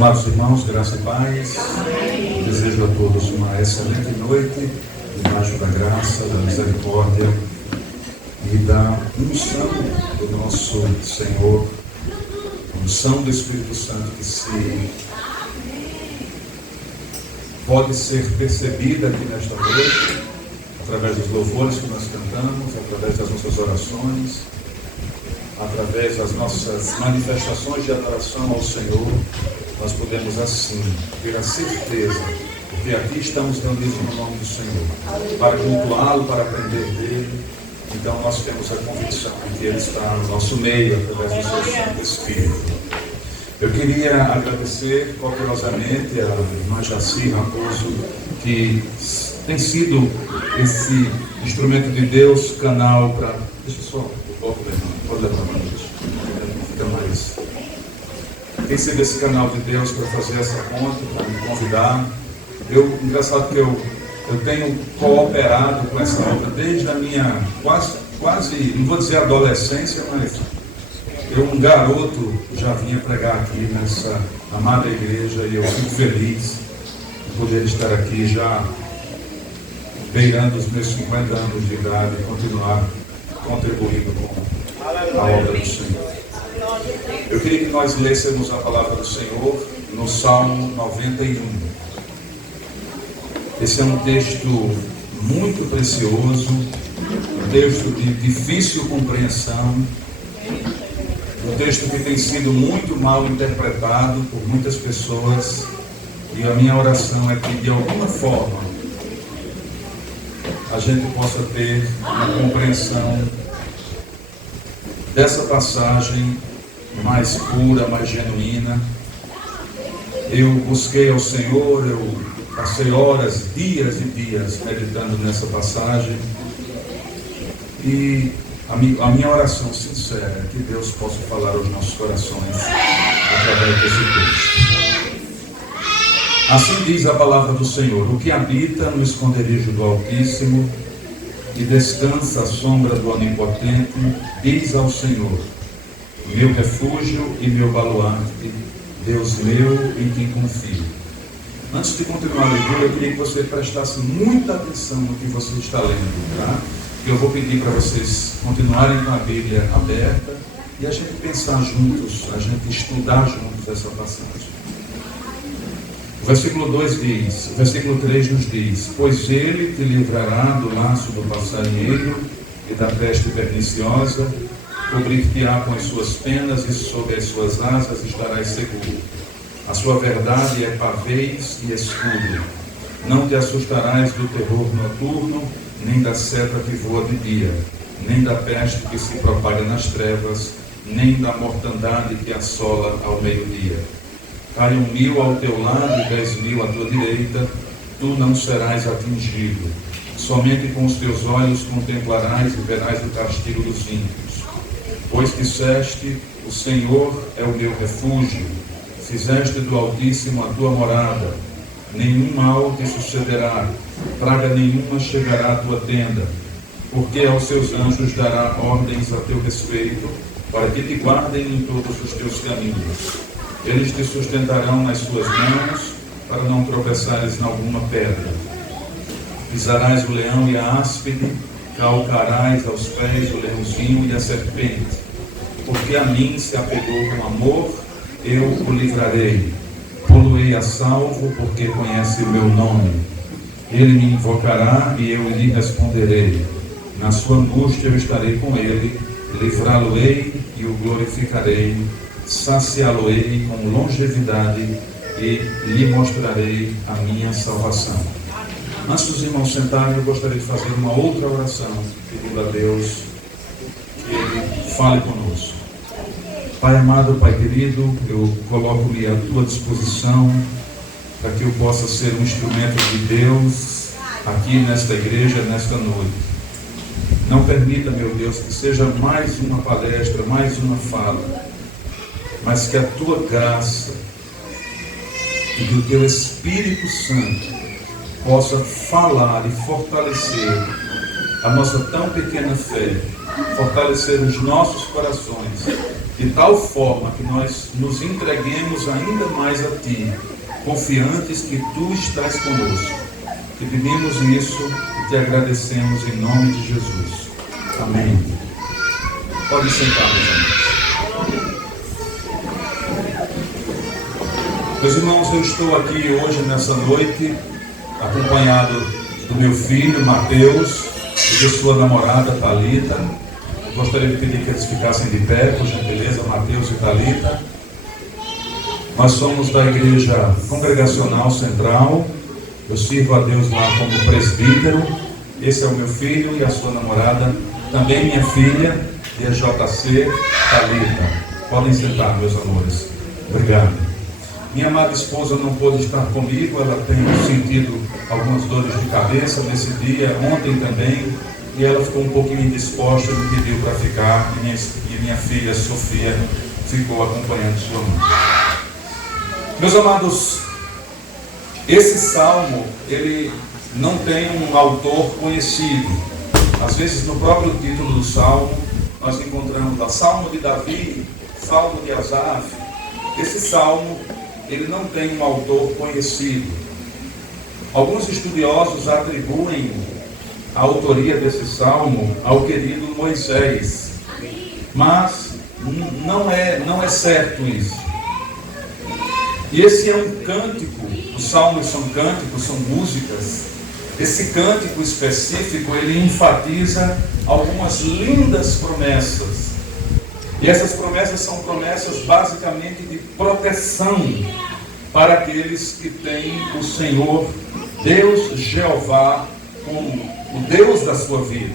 Amados irmãos, graça e paz. Desejo a todos uma excelente noite, debaixo da graça, da misericórdia e da unção do nosso Senhor, a unção do Espírito Santo que pode ser percebida aqui nesta noite, através dos louvores que nós cantamos, através das nossas orações, através das nossas manifestações de adoração ao Senhor. Nós podemos assim ter a certeza que aqui estamos reunidos no nome do Senhor, para cultuá-lo, para aprender dele. Então nós temos a convicção de que ele está no nosso meio, através do seu Santo Espírito. Eu queria agradecer corporosamente a irmã Jaci Raposo, que tem sido esse instrumento de Deus, canal para... Deixa eu só, pode levar uma noite, fica mais... Tem sido esse canal de Deus para fazer essa ponte, para me convidar. Engraçado que eu tenho cooperado com essa obra desde a minha quase, não vou dizer adolescência, mas um garoto já vinha pregar aqui nessa amada igreja e eu fico feliz de poder estar aqui já beirando os meus 50 anos de idade e continuar contribuindo com a obra do Senhor. Eu queria que nós lêssemos a palavra do Senhor no Salmo 91. Esse é um texto muito precioso, um texto de difícil compreensão, um texto que tem sido muito mal interpretado por muitas pessoas, e a minha oração é que de alguma forma a gente possa ter uma compreensão dessa passagem mais pura, mais genuína. Eu busquei ao Senhor, eu passei horas, dias e dias meditando nessa passagem, e a minha oração sincera é que Deus possa falar aos nossos corações através desse texto. Assim diz a palavra do Senhor: o que habita no esconderijo do Altíssimo e descansa à sombra do Onipotente, diz ao Senhor: meu refúgio e meu baluarte, Deus meu em quem confio. Antes de continuar a leitura, eu queria que você prestasse muita atenção no que você está lendo, tá? Eu vou pedir para vocês continuarem com a Bíblia aberta e a gente pensar juntos, a gente estudar juntos essa passagem. O versículo 3 nos diz: pois ele te livrará do laço do passarinheiro e da peste perniciosa, cobrir-te-á com as suas penas e sob as suas asas estarás seguro. A sua verdade é pavês e escudo. Não te assustarás do terror noturno, nem da seta que voa de dia, nem da peste que se propaga nas trevas, nem da mortandade que assola ao meio-dia. Caiam 1000 ao teu lado e 10.000 à tua direita, tu não serás atingido. Somente com os teus olhos contemplarás e verás o castigo dos ímpios. Pois disseste: o Senhor é o meu refúgio, fizeste do Altíssimo a tua morada. Nenhum mal te sucederá, praga nenhuma chegará à tua tenda, porque aos seus anjos dará ordens a teu respeito, para que te guardem em todos os teus caminhos. Eles te sustentarão nas suas mãos, para não tropeçares em alguma pedra. Pisarás o leão e a áspide, calcarás aos pés o leãozinho e a serpente. Porque a mim se apegou com amor, eu o livrarei. Pô-lo-ei a salvo, porque conhece o meu nome. Ele me invocará e eu lhe responderei. Na sua angústia eu estarei com ele, livrá-lo-ei e o glorificarei, saciá-lo-ei com longevidade e lhe mostrarei a minha salvação. Antes dos irmãos sentarem, eu gostaria de fazer uma outra oração, pedindo a Deus que Ele fale conosco. Pai amado, Pai querido, eu coloco-me à tua disposição para que eu possa ser um instrumento de Deus aqui nesta igreja, nesta noite. Não permita, meu Deus, que seja mais uma palestra, mais uma fala, mas que a tua graça e que o teu Espírito Santo possa falar e fortalecer a nossa tão pequena fé, fortalecer os nossos corações de tal forma que nós nos entreguemos ainda mais a Ti, confiantes que Tu estás conosco. Te pedimos isso e Te agradecemos em nome de Jesus. Amém. Pode sentar, meus amigos. Meus irmãos, eu estou aqui hoje, nessa noite, acompanhado do meu filho, Mateus, e de sua namorada, Thalita. Eu gostaria de pedir que eles ficassem de pé, por gentileza, Mateus e Thalita. Nós somos da Igreja Congregacional Central. Eu sirvo a Deus lá como presbítero. Esse é o meu filho e a sua namorada, também minha filha, DJC, Thalita. Podem sentar, meus amores. Obrigado. Minha amada esposa não pôde estar comigo, ela tem sentido algumas dores de cabeça nesse dia, ontem também, e ela ficou um pouquinho indisposta e me pediu para ficar, e minha filha Sofia ficou acompanhando sua mãe. Meus amados, esse salmo, ele não tem um autor conhecido. Às vezes no próprio título do salmo, nós encontramos lá, Salmo de Davi, Salmo de Asaf. Esse salmo, ele não tem um autor conhecido. Alguns estudiosos atribuem a autoria desse salmo ao querido Moisés, mas não é certo isso. E esse é um cântico, os salmos são cânticos, são músicas. Esse cântico específico, ele enfatiza algumas lindas promessas. E essas promessas são promessas basicamente de proteção para aqueles que têm o Senhor, Deus Jeová, como o Deus da sua vida.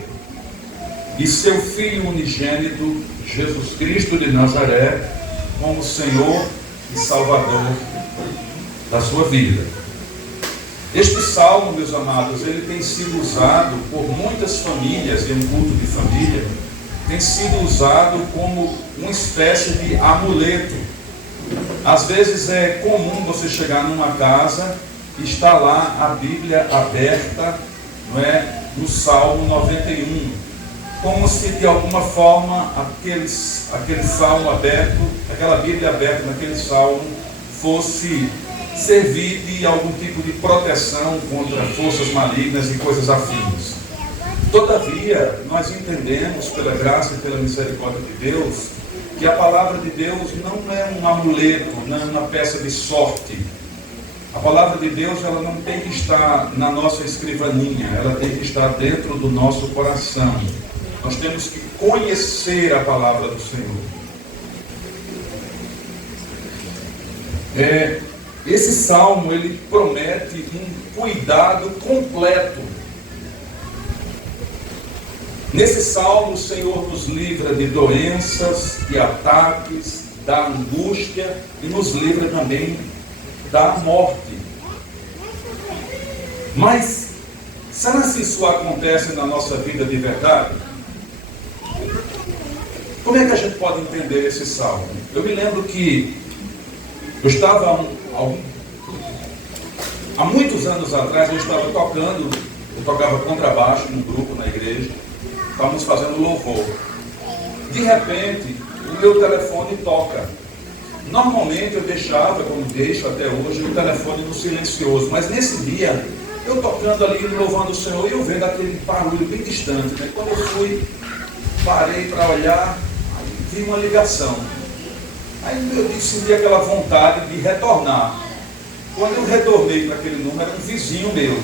E seu Filho unigênito, Jesus Cristo de Nazaré, como Senhor e Salvador da sua vida. Este salmo, meus amados, ele tem sido usado por muitas famílias, em um culto de família, tem sido usado como uma espécie de amuleto. Às vezes é comum você chegar numa casa e está lá a Bíblia aberta, não é, no Salmo 91, como se de alguma forma aquele salmo aberto, aquela Bíblia aberta naquele salmo, fosse servir de algum tipo de proteção contra forças malignas e coisas afins. Todavia, nós entendemos, pela graça e pela misericórdia de Deus, que a palavra de Deus não é um amuleto, não é uma peça de sorte. A palavra de Deus, ela não tem que estar na nossa escrivaninha, ela tem que estar dentro do nosso coração. Nós temos que conhecer a palavra do Senhor. Esse salmo, ele promete um cuidado completo. Nesse salmo, o Senhor nos livra de doenças, de ataques, da angústia e nos livra também da morte. Mas, será que isso acontece na nossa vida de verdade? Como é que a gente pode entender esse salmo? Eu me lembro que eu estava, há muitos anos atrás, eu tocava contrabaixo num grupo na igreja, estávamos fazendo louvor. De repente, o meu telefone toca. Normalmente eu deixava, como deixo até hoje, o telefone no silencioso, mas nesse dia, eu tocando ali, louvando o Senhor, e eu vendo aquele barulho bem distante, né? Quando eu parei para olhar, vi uma ligação. Aí eu senti aquela vontade de retornar. Quando eu retornei para aquele número, era um vizinho meu,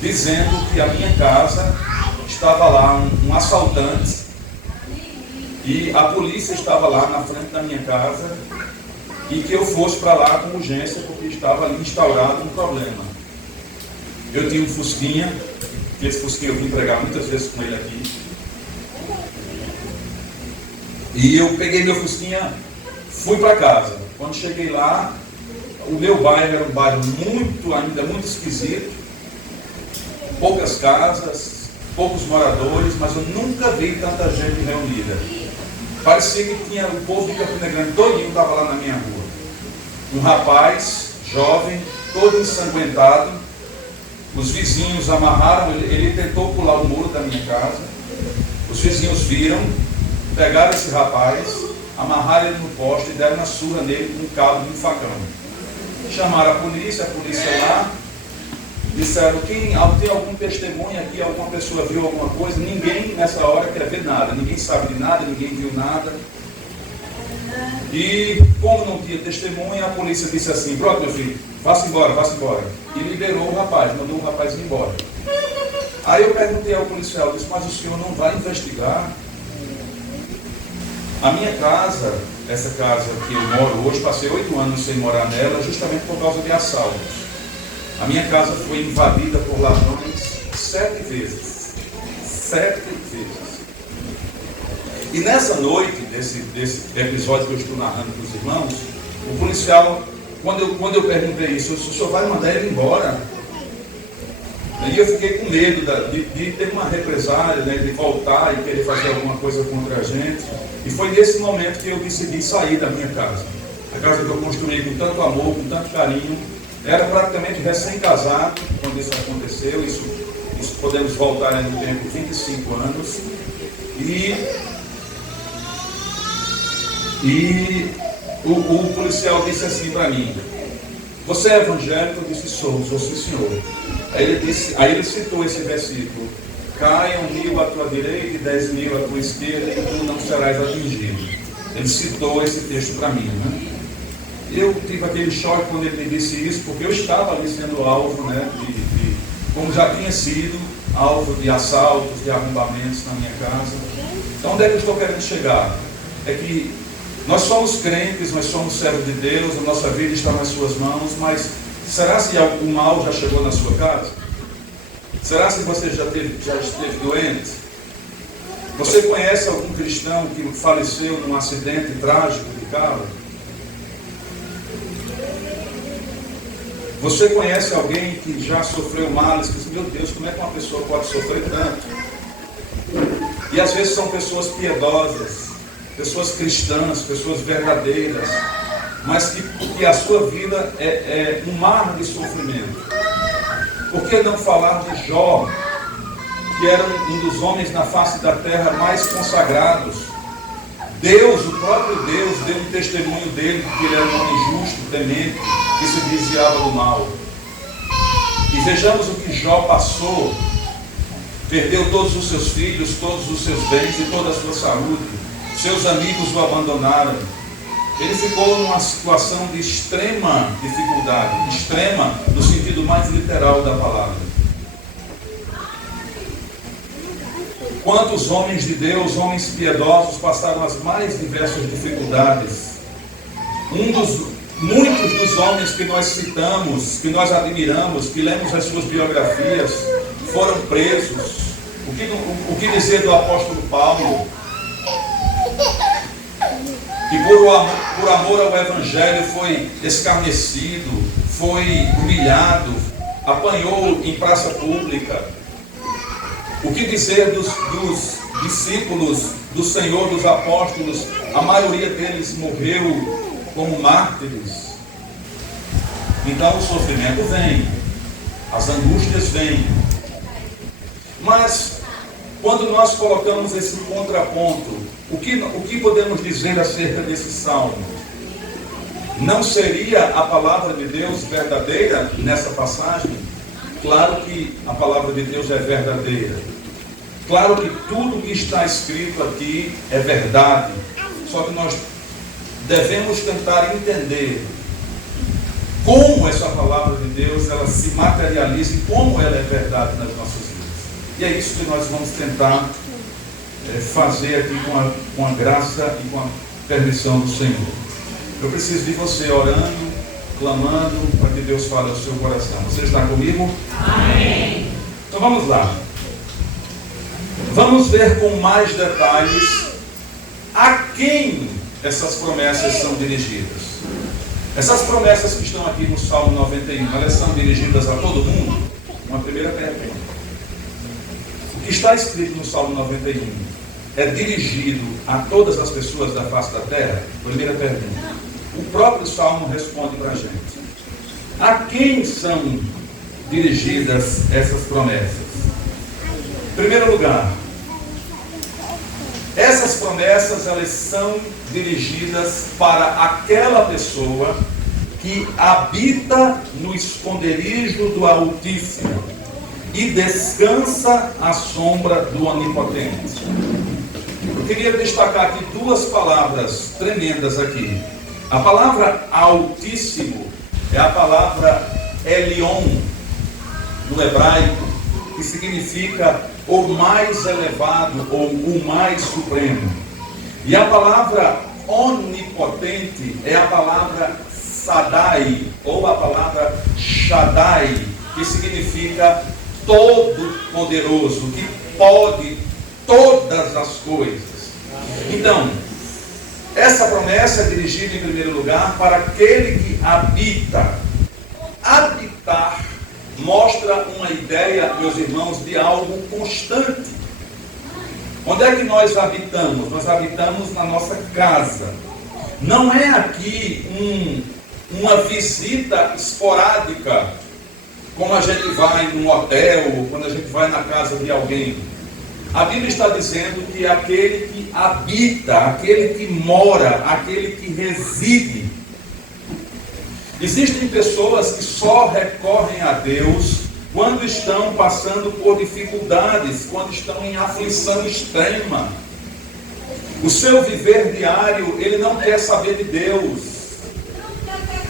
dizendo que a minha casa estava lá um assaltante e a polícia estava lá na frente da minha casa e que eu fosse para lá com urgência porque estava ali instaurado um problema. Eu tinha um Fusquinha, que esse Fusquinha eu vim pregar muitas vezes com ele aqui, e eu peguei meu Fusquinha, fui para casa. Quando cheguei lá, o meu bairro era um bairro ainda muito esquisito, poucas casas, poucos moradores, mas eu nunca vi tanta gente reunida. Parecia que tinha o povo de Campina Grande todinho estava lá na minha rua. Um rapaz, jovem, todo ensanguentado. Os vizinhos amarraram, ele tentou pular o muro da minha casa. Os vizinhos viram, pegaram esse rapaz amarraram ele no poste e deram uma surra nele com um cabo de um facão. Chamaram a polícia lá, disseram, tem algum testemunho aqui, alguma pessoa viu alguma coisa? Ninguém nessa hora quer ver nada, ninguém sabe de nada, ninguém viu nada. E como não tinha testemunha, a polícia disse assim, pronto meu filho, vá-se embora. E liberou o rapaz, mandou o rapaz ir embora. Aí eu perguntei ao policial, disse, mas o senhor não vai investigar? A minha casa, essa casa que eu moro hoje, passei 8 anos sem morar nela, justamente por causa de assaltos. A minha casa foi invadida por ladrões 7 vezes. 7 vezes. E nessa noite, desse episódio que eu estou narrando para os irmãos, o policial, quando eu perguntei isso, o senhor vai mandar ele embora? E eu fiquei com medo de ter uma represália, né, de voltar e querer fazer alguma coisa contra a gente. E foi nesse momento que eu decidi sair da minha casa. A casa que eu construí com tanto amor, com tanto carinho. Era praticamente recém-casado quando isso aconteceu. Isso podemos voltar no tempo, 25 anos. E o policial disse assim para mim, você é evangélico? Eu disse, sou sim senhor. Aí ele citou esse versículo, caiam 1000 à tua direita e 10.000 à tua esquerda e tu não serás atingido. Ele citou esse texto para mim, né? Eu tive aquele choque quando ele me disse isso, porque eu estava ali sendo alvo, né, como já tinha sido, alvo de assaltos, de arrombamentos na minha casa. Então onde é que eu estou querendo chegar? É que nós somos crentes, nós somos servos de Deus, a nossa vida está nas suas mãos, mas será se algum mal já chegou na sua casa? Será se você já esteve doente? Você conhece algum cristão que faleceu num acidente trágico de carro? Você conhece alguém que já sofreu males, que diz, meu Deus, como é que uma pessoa pode sofrer tanto? E às vezes são pessoas piedosas, pessoas cristãs, pessoas verdadeiras, mas que a sua vida é um mar de sofrimento. Por que não falar de Jó, que era um dos homens na face da terra mais consagrados? Deus, o próprio Deus, deu um testemunho dele, que ele era um homem justo, temente, que se desviava do mal. E vejamos o que Jó passou. Perdeu todos os seus filhos, todos os seus bens e toda a sua saúde. Seus amigos o abandonaram. Ele ficou numa situação de extrema dificuldade, extrema no sentido mais literal da palavra. Quantos homens de Deus, homens piedosos, passaram as mais diversas dificuldades? Muitos dos homens que nós citamos, que nós admiramos, que lemos as suas biografias, foram presos. O que dizer do apóstolo Paulo? Que por amor ao Evangelho foi escarnecido, foi humilhado, apanhou em praça pública. O que dizer dos discípulos do Senhor, dos apóstolos? A maioria deles morreu como mártires. Então o sofrimento vem, as angústias vêm. Mas quando nós colocamos esse contraponto, o que podemos dizer acerca desse salmo? Não seria a palavra de Deus verdadeira nessa passagem? Claro que a palavra de Deus é verdadeira. Claro que tudo que está escrito aqui é verdade. Só que nós devemos tentar entender como essa palavra de Deus ela se materializa e como ela é verdade nas nossas vidas. E é isso que nós vamos tentar fazer aqui com a graça e com a permissão do Senhor. Eu preciso de você orando, clamando, para que Deus fale ao seu coração. Você está comigo? Amém. Então vamos lá. Vamos ver com mais detalhes a quem essas promessas são dirigidas. Essas promessas que estão aqui no Salmo 91, elas são dirigidas a todo mundo? Uma primeira pergunta. O que está escrito no Salmo 91 é dirigido a todas as pessoas da face da terra? Primeira pergunta. O próprio Salmo responde para a gente. A quem são dirigidas essas promessas? Em primeiro lugar, essas promessas, elas são dirigidas para aquela pessoa que habita no esconderijo do Altíssimo e descansa à sombra do Onipotente. Eu queria destacar aqui duas palavras tremendas aqui. A palavra Altíssimo é a palavra Elion, no hebraico, que significa o mais elevado ou o mais supremo. E a palavra onipotente é a palavra Sadai, ou a palavra Shaddai, que significa todo-poderoso, que pode todas as coisas. Então, essa promessa é dirigida em primeiro lugar para aquele que habita. Habitar mostra uma ideia, meus irmãos, de algo constante. Onde é que nós habitamos? Nós habitamos na nossa casa. Não é aqui uma visita esporádica, como a gente vai num hotel, quando a gente vai na casa de alguém. A Bíblia está dizendo que aquele que habita, aquele que mora, aquele que reside. Existem pessoas que só recorrem a Deus quando estão passando por dificuldades, quando estão em aflição extrema. O seu viver diário, ele não quer saber de Deus.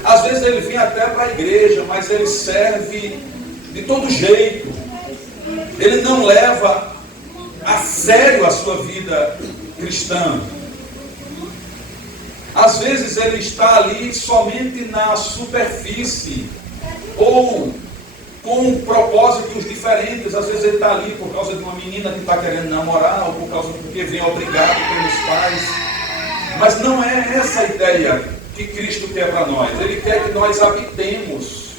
Às vezes ele vem até para a igreja, mas ele serve de todo jeito. Ele não leva a sério a sua vida cristã. Às vezes ele está ali somente na superfície, ou com propósitos diferentes. Às vezes ele está ali por causa de uma menina que está querendo namorar, ou por causa porque vem obrigado pelos pais. Mas não é essa a ideia que Cristo quer para nós. Ele quer que nós habitemos,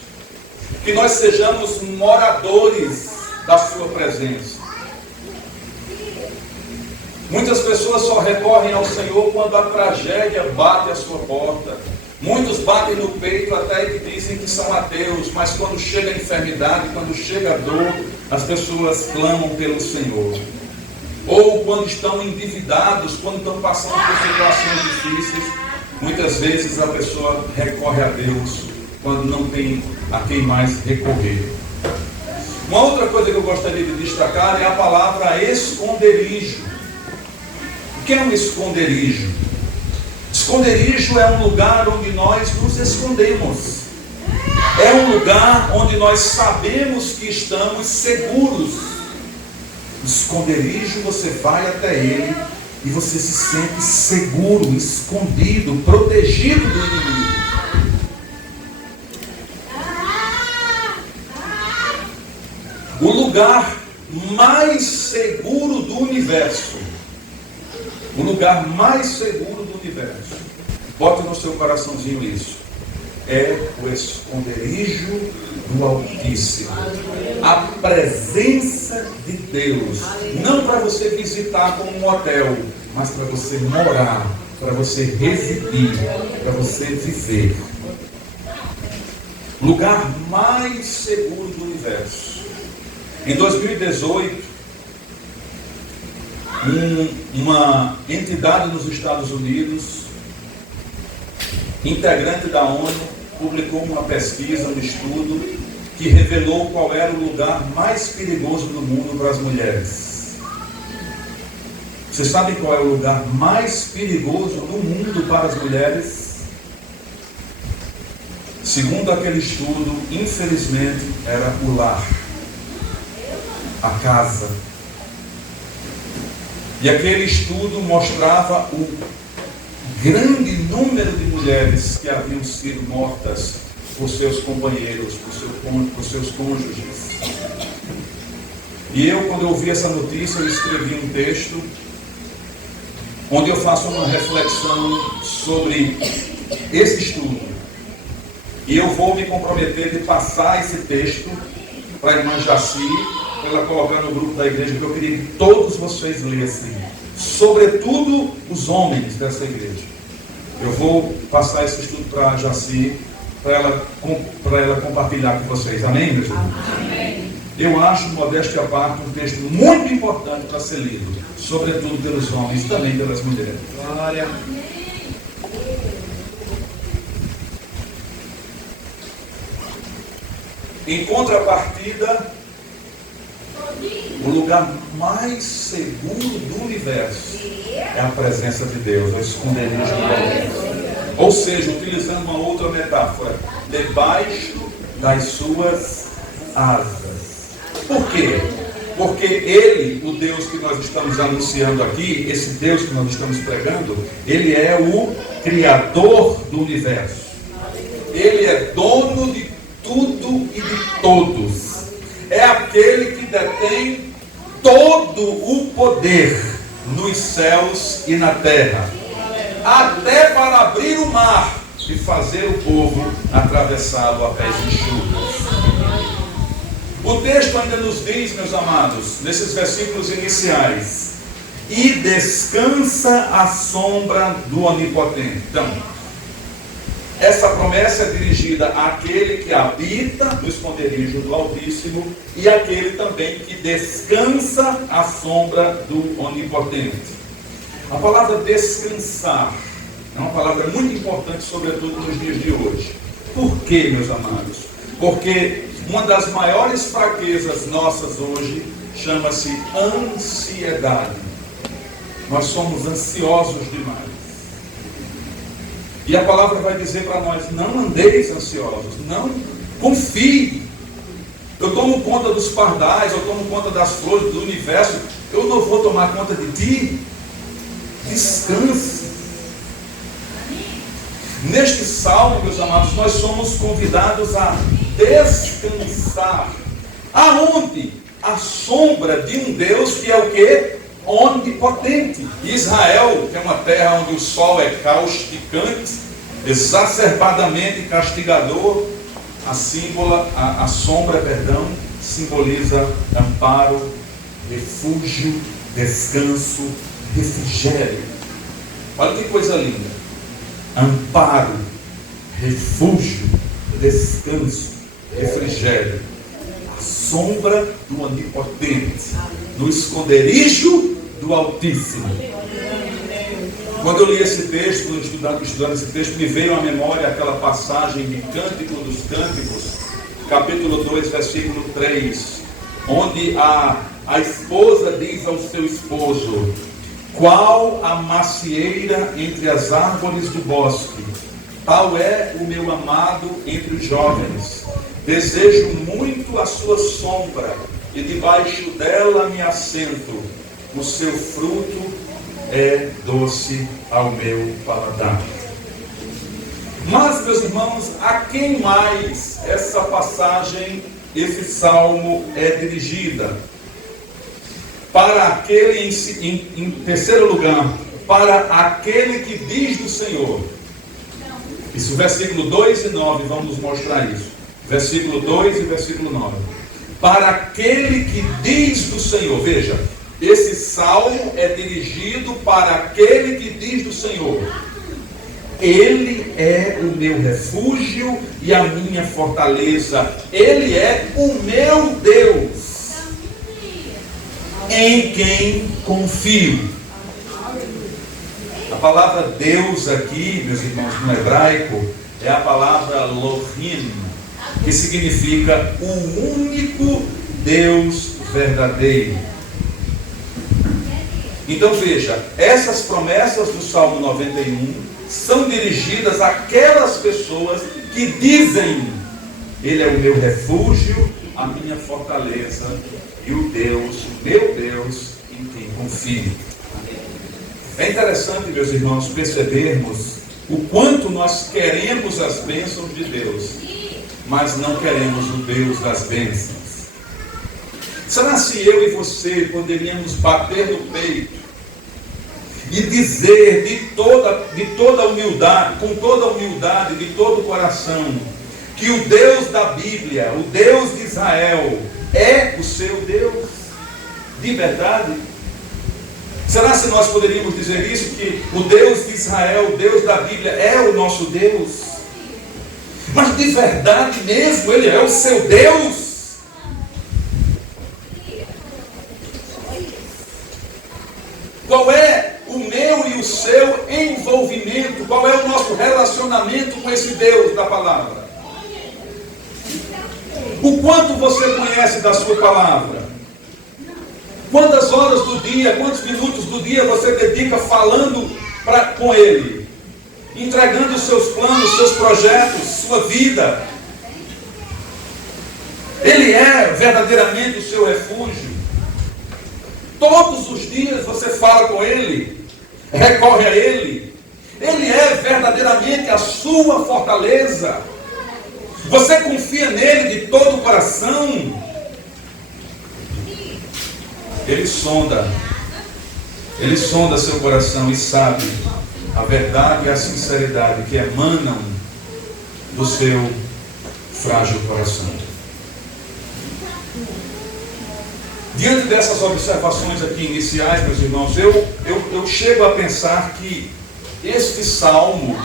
que nós sejamos moradores da sua presença. Muitas pessoas só recorrem ao Senhor quando a tragédia bate à sua porta. Muitos batem no peito até que dizem que são ateus, mas quando chega a enfermidade, quando chega a dor, as pessoas clamam pelo Senhor. Ou quando estão endividados, quando estão passando por situações difíceis, muitas vezes a pessoa recorre a Deus quando não tem a quem mais recorrer. Uma outra coisa que eu gostaria de destacar é a palavra esconderijo. O que é um esconderijo? Esconderijo é um lugar onde nós nos escondemos. É um lugar onde nós sabemos que estamos seguros. Esconderijo, você vai até ele e você se sente seguro, escondido, protegido do inimigo. O lugar mais seguro do universo. O lugar mais seguro do universo. Bote no seu coraçãozinho isso. É o esconderijo do Altíssimo. A presença de Deus. Não para você visitar como um hotel, mas para você morar, para você residir, para você viver. Lugar mais seguro do universo. Em 2018, uma entidade nos Estados Unidos, integrante da ONU, publicou uma pesquisa, um estudo, que revelou qual era o lugar mais perigoso do mundo para as mulheres. Vocês sabem qual é o lugar mais perigoso do mundo para as mulheres? Segundo aquele estudo, infelizmente, era o lar, a casa. E aquele estudo mostrava o grande número de mulheres que haviam sido mortas por seus companheiros, por seus cônjuges. E eu, quando eu ouvi essa notícia, eu escrevi um texto onde eu faço uma reflexão sobre esse estudo. E eu vou me comprometer de passar esse texto para a irmã Jaci, para ela colocar no grupo da igreja, porque eu queria que todos vocês lessem, sobretudo os homens dessa igreja. Eu vou passar esse estudo para a Jaci, para ela compartilhar com vocês. Amém, meus irmãos? Amém. Eu acho, modéstia à parte, um texto muito importante para ser lido, sobretudo pelos homens e também pelas mulheres. Glória. Em contrapartida, o lugar mais seguro do universo é a presença de Deus, o esconderijo de Deus. Ou seja, utilizando uma outra metáfora, debaixo das suas asas. Por quê? Porque Ele, o Deus que nós estamos anunciando aqui, esse Deus que nós estamos pregando, Ele é o Criador do universo. Ele é dono de tudo e de todos. É aquele que detém todo o poder nos céus e na terra, até para abrir o mar e fazer o povo atravessá-lo a pés enxutos. O texto ainda nos diz, meus amados, nesses versículos iniciais: e descansa à sombra do Onipotente. Então, essa promessa é dirigida àquele que habita no esconderijo do Altíssimo e àquele também que descansa à sombra do Onipotente. A palavra descansar é uma palavra muito importante, sobretudo nos dias de hoje. Por quê, meus amados? Porque uma das maiores fraquezas nossas hoje chama-se ansiedade. Nós somos ansiosos demais. E a palavra vai dizer para nós: não andeis ansiosos, não confie. Eu tomo conta dos pardais, eu tomo conta das flores do universo, eu não vou tomar conta de ti. Descanse. Neste salmo, meus amados, nós somos convidados a descansar. Aonde? À sombra de um Deus que é o quê? Onipotente. Israel, que é uma terra onde o sol é causticante, exacerbadamente castigador, a sombra, simboliza amparo, refúgio, descanso, refrigério. Olha que coisa linda. Amparo, refúgio, descanso, refrigério. A sombra do Onipotente, no esconderijo do Altíssimo. Quando eu li esse texto, estudando esse texto, me veio à memória aquela passagem de Cântico dos Cânticos, capítulo 2, versículo 3, onde a esposa diz ao seu esposo: qual a macieira entre as árvores do bosque, tal é o meu amado entre os jovens. Desejo muito a sua sombra, e debaixo dela me assento. O seu fruto é doce ao meu paladar. Mas, meus irmãos, a quem mais essa passagem, esse salmo é dirigida? Para aquele, em terceiro lugar, para aquele que diz do Senhor. Isso, versículo 2 e 9, vamos mostrar isso. Versículo 2 e versículo 9. Para aquele que diz do Senhor. Veja, esse salmo é dirigido para aquele que diz do Senhor: Ele é o meu refúgio e a minha fortaleza. Ele é o meu Deus, em quem confio. A palavra Deus aqui, meus irmãos, no hebraico, é a palavra Elohim, que significa o único Deus verdadeiro. Então veja, essas promessas do Salmo 91 são dirigidas àquelas pessoas que dizem: Ele é o meu refúgio, a minha fortaleza e o Deus, meu Deus, em quem confio. É interessante, meus irmãos, percebermos o quanto nós queremos as bênçãos de Deus, mas não queremos o Deus das bênçãos. Será se eu e você poderíamos bater no peito e dizer de toda humildade, com toda humildade, de todo o coração, que o Deus da Bíblia, o Deus de Israel, é o seu Deus de verdade? Será se nós poderíamos dizer isso, que o Deus de Israel, o Deus da Bíblia, é o nosso Deus? Mas de verdade mesmo, Ele é o seu Deus? Qual é o meu e o seu envolvimento? Qual é o nosso relacionamento com esse Deus da palavra? O quanto você conhece da sua palavra? Quantas horas do dia, quantos minutos do dia você dedica falando com Ele? Entregando os seus planos, seus projetos, sua vida. Ele é verdadeiramente o seu refúgio. Todos os dias você fala com Ele, recorre a Ele. Ele é verdadeiramente a sua fortaleza. Você confia nele de todo o coração. Ele sonda seu coração e sabe a verdade e a sinceridade que emanam do seu frágil coração. Diante dessas observações aqui iniciais, meus irmãos, eu chego a pensar que este salmo,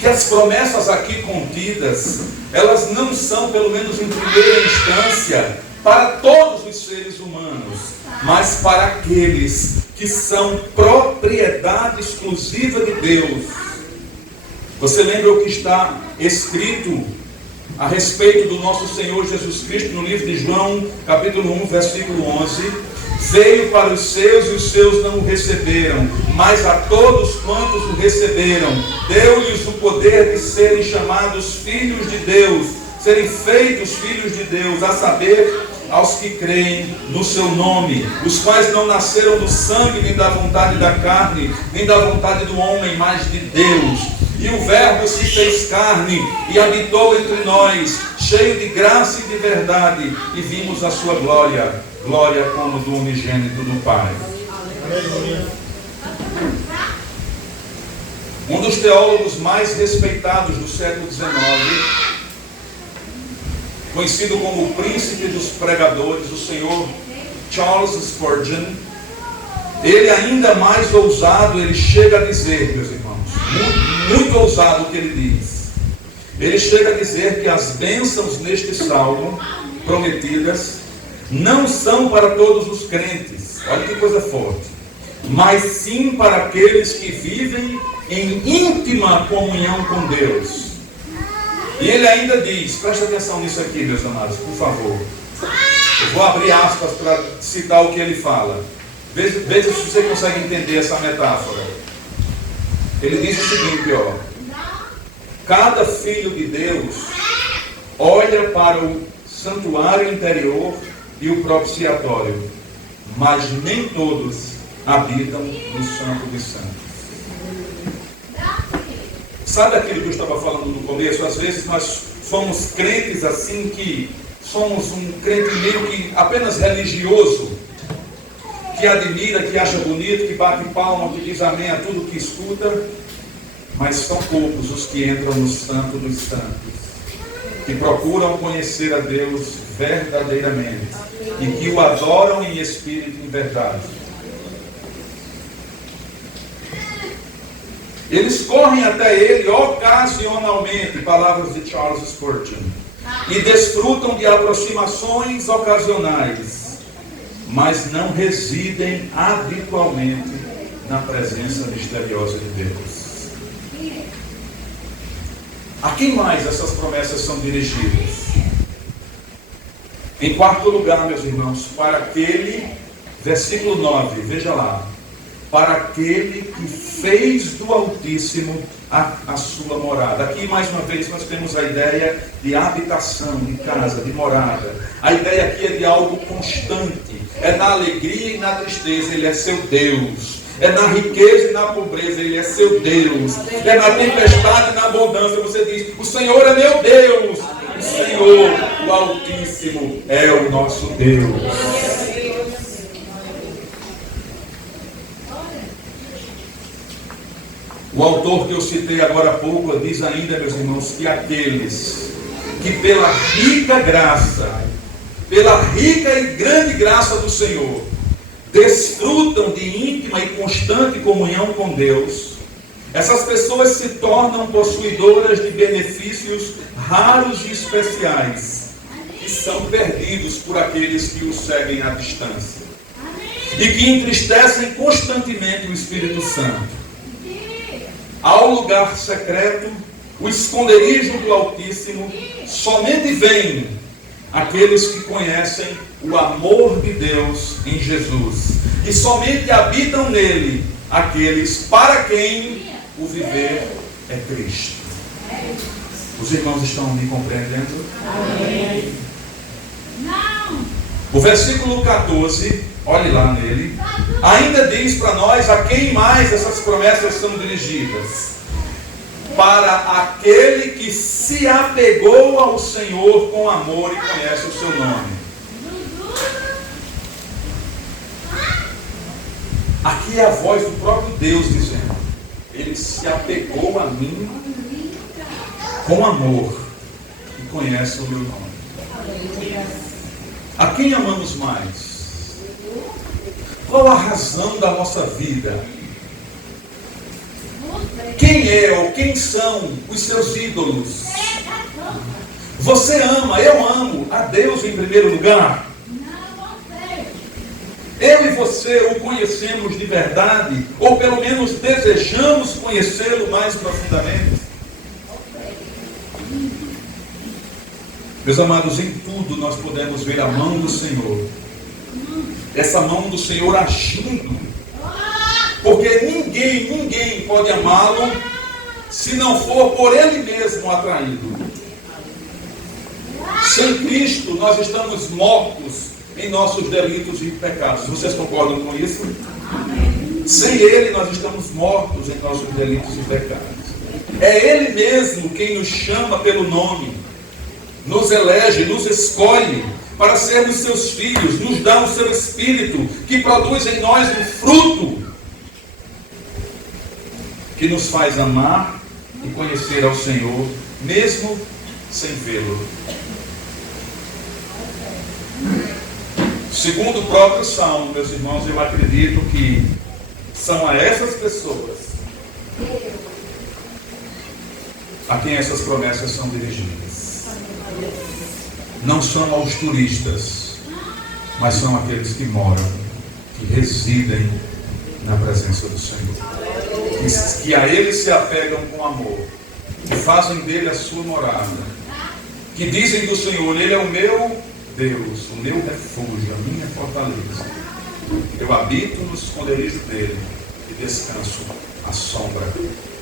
que as promessas aqui contidas, elas não são, pelo menos em primeira instância, para todos os seres humanos, mas para aqueles que são propriedade exclusiva de Deus. Você lembra o que está escrito a respeito do nosso Senhor Jesus Cristo no livro de João, capítulo 1, versículo 11? Veio para os seus e os seus não o receberam, mas a todos quantos o receberam, deu-lhes o poder de serem chamados filhos de Deus, serem feitos filhos de Deus, a saber, aos que creem no seu nome, os quais não nasceram do sangue, nem da vontade da carne, nem da vontade do homem, mas de Deus. E o Verbo se fez carne e habitou entre nós, cheio de graça e de verdade, e vimos a sua glória, glória como do unigênito do Pai. Um dos teólogos mais respeitados do século XIX, conhecido como o príncipe dos pregadores, o senhor Charles Spurgeon, ele ainda mais ousado, ele chega a dizer, meus irmãos, muito ousado o que ele diz. Ele chega a dizer que as bênçãos neste salmo prometidas não são para todos os crentes, olha que coisa forte, mas sim para aqueles que vivem em íntima comunhão com Deus. E ele ainda diz, presta atenção nisso aqui, meus amados, por favor. Eu vou abrir aspas para citar o que ele fala. Veja se você consegue entender essa metáfora. Ele diz o seguinte, ó: cada filho de Deus olha para o santuário interior e o propiciatório, mas nem todos habitam no Santo dos Santos. Sabe aquilo que eu estava falando no começo? Às vezes nós somos crentes assim, que somos um crente meio que apenas religioso, que admira, que acha bonito, que bate palma, que diz amém a tudo que escuta, mas são poucos os que entram no Santo dos Santos, que procuram conhecer a Deus verdadeiramente e que o adoram em espírito e em verdade. Eles correm até ele ocasionalmente, palavras de Charles Spurgeon, e desfrutam de aproximações ocasionais, mas não residem habitualmente na presença misteriosa de Deus. A quem mais essas promessas são dirigidas? Em quarto lugar, meus irmãos, para aquele, versículo 9, veja lá, para aquele que fez do Altíssimo a sua morada. Aqui mais uma vez nós temos a ideia de habitação, de casa, de morada. A ideia aqui é de algo constante. É na alegria e na tristeza, Ele é seu Deus. É na riqueza e na pobreza, Ele é seu Deus. É na tempestade e na abundância, você diz, o Senhor é meu Deus. O Senhor, o Altíssimo, é o nosso Deus. O autor que eu citei agora há pouco diz ainda, meus irmãos, que aqueles que pela rica graça, pela rica e grande graça do Senhor, desfrutam de íntima e constante comunhão com Deus, essas pessoas se tornam possuidoras de benefícios raros e especiais, que são perdidos por aqueles que os seguem à distância. e que entristecem constantemente o Espírito Santo. Ao lugar secreto, o esconderijo do Altíssimo, somente vêm aqueles que conhecem o amor de Deus em Jesus, e somente habitam nele aqueles para quem o viver é Cristo. Os irmãos estão me compreendendo? Amém. O versículo 14, olhe lá nele, ainda diz para nós a quem mais essas promessas são dirigidas: para aquele que se apegou ao Senhor com amor e conhece o seu nome. Aqui é a voz do próprio Deus dizendo: ele se apegou a mim com amor e conhece o meu nome. A quem amamos mais? Qual a razão da nossa vida? Quem é ou quem são os seus ídolos? Você ama, eu amo a Deus em primeiro lugar. Eu e você o conhecemos de verdade, ou pelo menos desejamos conhecê-lo mais profundamente. Meus amados, em tudo nós podemos ver a mão do Senhor. Essa mão do Senhor agindo. Porque ninguém pode amá-lo se não for por Ele mesmo atraído. Sem Cristo nós estamos mortos em nossos delitos e pecados. Vocês concordam com isso? Amém. Sem Ele nós estamos mortos em nossos delitos e pecados. É Ele mesmo quem nos chama pelo nome, nos elege, nos escolhe para sermos seus filhos, nos dá o seu Espírito, que produz em nós um fruto que nos faz amar e conhecer ao Senhor, mesmo sem vê-lo. Segundo o próprio Salmo, meus irmãos, eu acredito que são a essas pessoas a quem essas promessas são dirigidas. Não são aos turistas, mas são aqueles que moram, que residem na presença do Senhor. Que a Ele se apegam com amor, que fazem dele a sua morada, que dizem do Senhor: Ele é o meu Deus, o meu refúgio, a minha fortaleza. Eu habito no esconderijo dele e descanso à sombra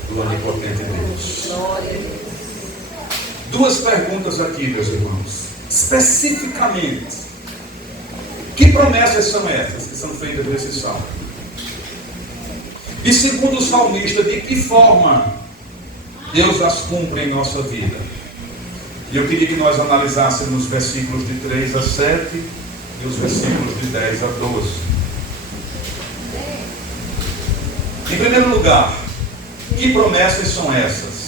do onipotente Deus. Duas perguntas aqui, meus irmãos. Especificamente, que promessas são essas que são feitas nesse salmo? E segundo o salmista, de que forma Deus as cumpre em nossa vida? E eu queria que nós analisássemos os versículos de 3 a 7 e os versículos de 10 a 12. Em primeiro lugar, que promessas são essas?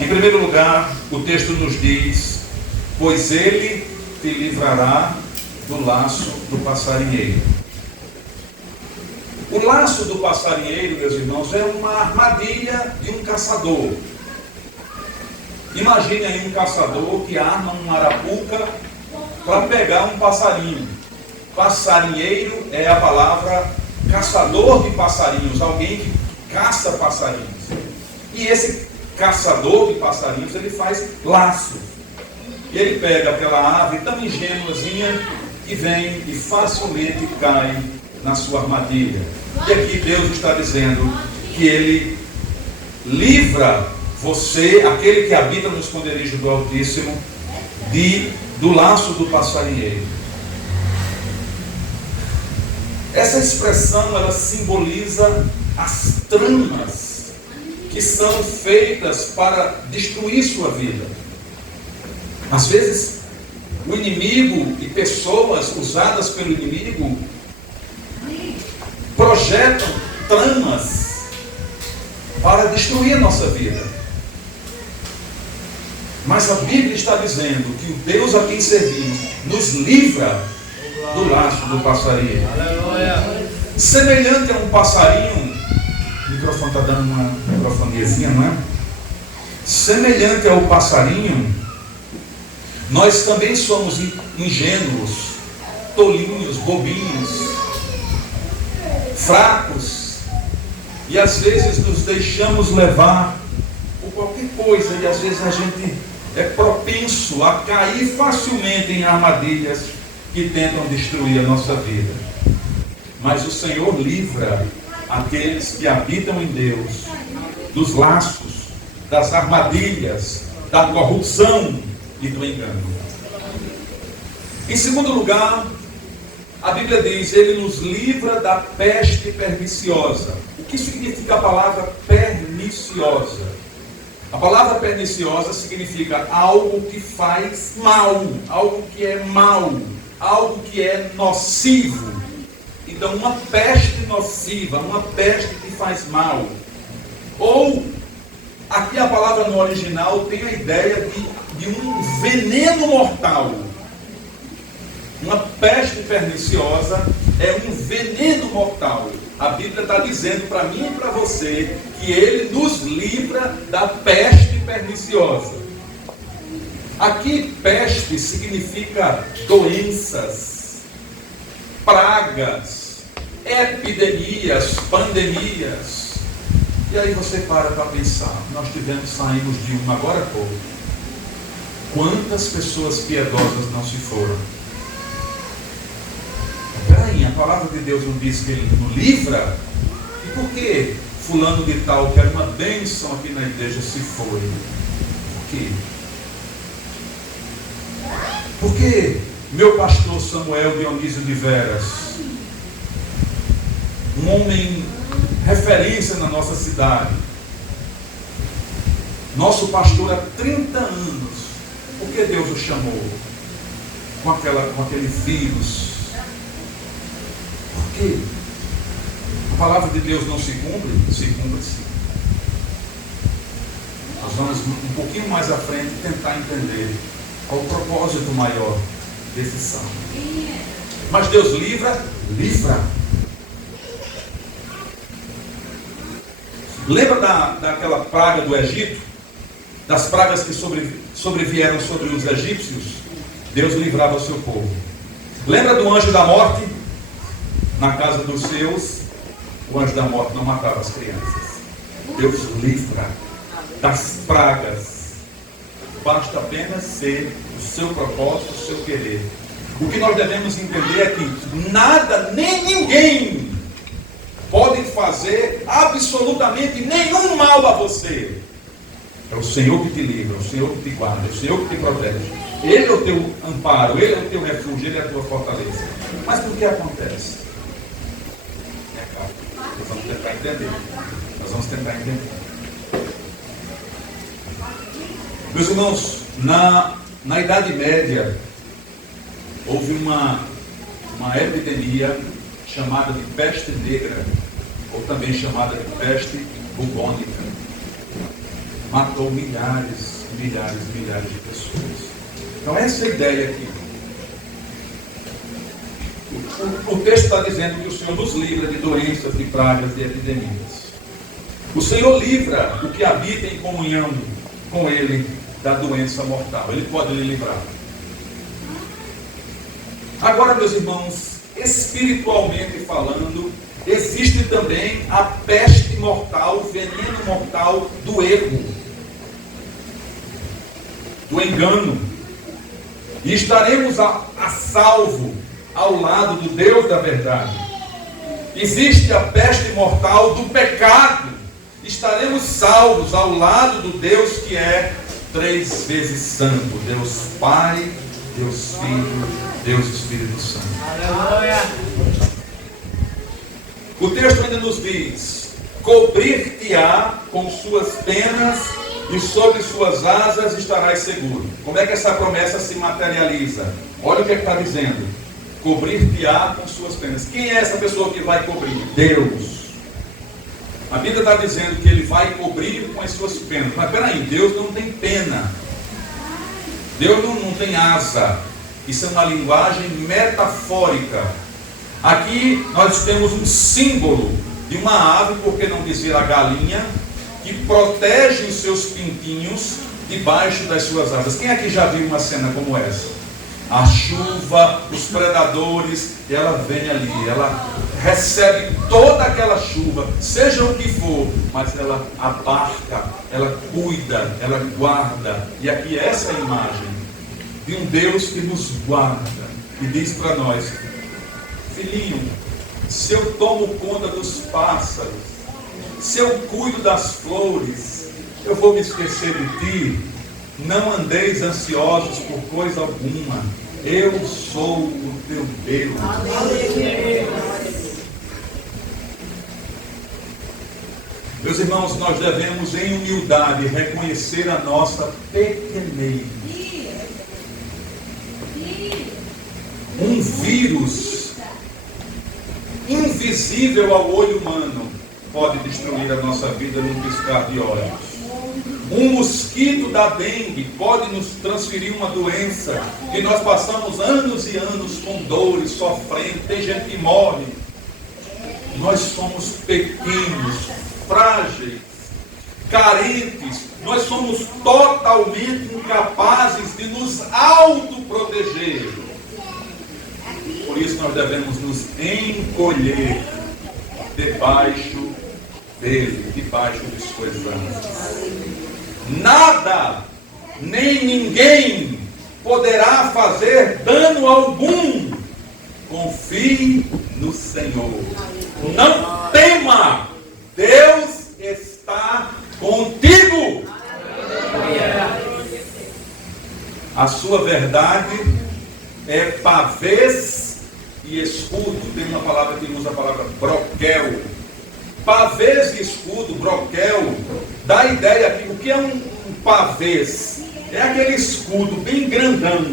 Em primeiro lugar, o texto nos diz: pois Ele te livrará do laço do passarinheiro. O laço do passarinheiro, meus irmãos, é uma armadilha de um caçador. Imagine aí um caçador que arma uma arapuca para pegar um passarinho. Passarinheiro é a palavra caçador de passarinhos, alguém que caça passarinhos. E esse caçador de passarinhos, ele faz laço. E ele pega aquela ave tão ingênuazinha que vem e facilmente cai na sua armadilha. E aqui Deus está dizendo que Ele livra você, aquele que habita no esconderijo do Altíssimo, do laço do passarinheiro. Essa expressão, ela simboliza as tramas que são feitas para destruir sua vida. Às vezes, o inimigo e pessoas usadas pelo inimigo projetam tramas para destruir a nossa vida. Mas a Bíblia está dizendo que o Deus a quem servimos nos livra do laço do passarinho. Semelhante a um passarinho, o microfone está dando uma microfoniazinha, não é? Semelhante ao passarinho, nós também somos ingênuos, tolinhos, bobinhos, fracos, e às vezes nos deixamos levar por qualquer coisa, e às vezes a gente é propenso a cair facilmente em armadilhas que tentam destruir a nossa vida. Mas o Senhor livra aqueles que habitam em Deus dos laços, das armadilhas, da corrupção e do engano. Em segundo lugar, a Bíblia diz: Ele nos livra da peste perniciosa. O que significa a palavra perniciosa? A palavra perniciosa significa algo que faz mal, algo que é mal, algo que é nocivo. Então, uma peste nociva, uma peste que faz mal. Ou, aqui a palavra no original tem a ideia de um veneno mortal. Uma peste perniciosa é um veneno mortal. A Bíblia está dizendo para mim e para você que Ele nos livra da peste perniciosa. Aqui, peste significa doenças, pragas, epidemias, pandemias. E aí você para pensar. Nós saímos de uma agora há pouco. Quantas pessoas piedosas não se foram? Peraí, a palavra de Deus não diz que Ele nos livra? E por que fulano de tal, que era uma bênção aqui na igreja, se foi? Por quê? Por que meu pastor Samuel Dionísio de Veras, um homem referência na nossa cidade, nosso pastor há 30 anos, por que Deus o chamou com aquele vírus? Por quê? A palavra de Deus não se cumpre? Se cumpre sim. Nós vamos um pouquinho mais à frente tentar entender qual o propósito maior desse salmo. Mas Deus livra. Lembra daquela praga do Egito? Das pragas que sobrevieram sobre os egípcios? Deus livrava o seu povo. Lembra do anjo da morte? Na casa dos seus, o anjo da morte não matava as crianças. Deus livra das pragas. Basta apenas ser o seu propósito, o seu querer. O que nós devemos entender é que nada, nem ninguém pode fazer absolutamente nenhum mal a você. É o Senhor que te livra, é o Senhor que te guarda, é o Senhor que te protege. Ele é o teu amparo, Ele é o teu refúgio, Ele é a tua fortaleza. Mas por que acontece? É claro, nós vamos tentar entender. Meus irmãos, na Idade Média, houve uma epidemia chamada de peste negra, ou também chamada de peste bubônica. Matou milhares de pessoas. Então essa é a ideia aqui. O texto está dizendo que o Senhor nos livra de doenças, de pragas, de epidemias. O Senhor livra o que habita em comunhão com Ele da doença mortal. Ele pode lhe livrar. Agora, meus irmãos, espiritualmente falando, existe também a peste mortal, o veneno mortal do erro, do engano. E estaremos a salvo ao lado do Deus da verdade. Existe a peste mortal do pecado. Estaremos salvos ao lado do Deus que é 3 vezes santo. Deus Pai, Deus Filho, Deus Espírito Santo. Aleluia. O texto ainda nos diz: cobrir-te-á com suas penas e sobre suas asas estarás seguro. Como é que essa promessa se materializa? Olha o que está dizendo: cobrir-te-á com suas penas. Quem é essa pessoa que vai cobrir? Deus. A Bíblia está dizendo que Ele vai cobrir com as suas penas. Mas peraí, Deus não tem pena. Deus não tem asa. Isso é uma linguagem metafórica. Aqui nós temos um símbolo de uma ave, por que não dizer a galinha, que protege os seus pintinhos debaixo das suas asas. Quem aqui já viu uma cena como essa? A chuva, os predadores, ela vem ali, ela recebe toda aquela chuva, seja o que for, mas ela abarca, ela cuida, ela guarda. E aqui essa é a imagem de um Deus que nos guarda e diz para nós: filhinho, se eu tomo conta dos pássaros, se eu cuido das flores, eu vou me esquecer de ti? Não andeis ansiosos por coisa alguma, eu sou o teu Deus. Meus irmãos, nós devemos em humildade reconhecer a nossa pequenez. Um vírus invisível ao olho humano pode destruir a nossa vida num piscar de olhos. Um mosquito da dengue pode nos transferir uma doença que nós passamos anos e anos com dores, sofrendo. Tem gente que morre. Nós somos pequenos, frágeis, carentes. Nós somos totalmente incapazes de nos autoproteger. Por isso nós devemos nos encolher debaixo dele, debaixo de suas asas. Nada, nem ninguém poderá fazer dano algum. Confie no Senhor. Não tema, Deus está contigo. A sua verdade é pavês e escudo. Tem uma palavra que usa a palavra broquel. Pavês e escudo, broquel, dá a ideia que o que é um pavês? É aquele escudo bem grandão.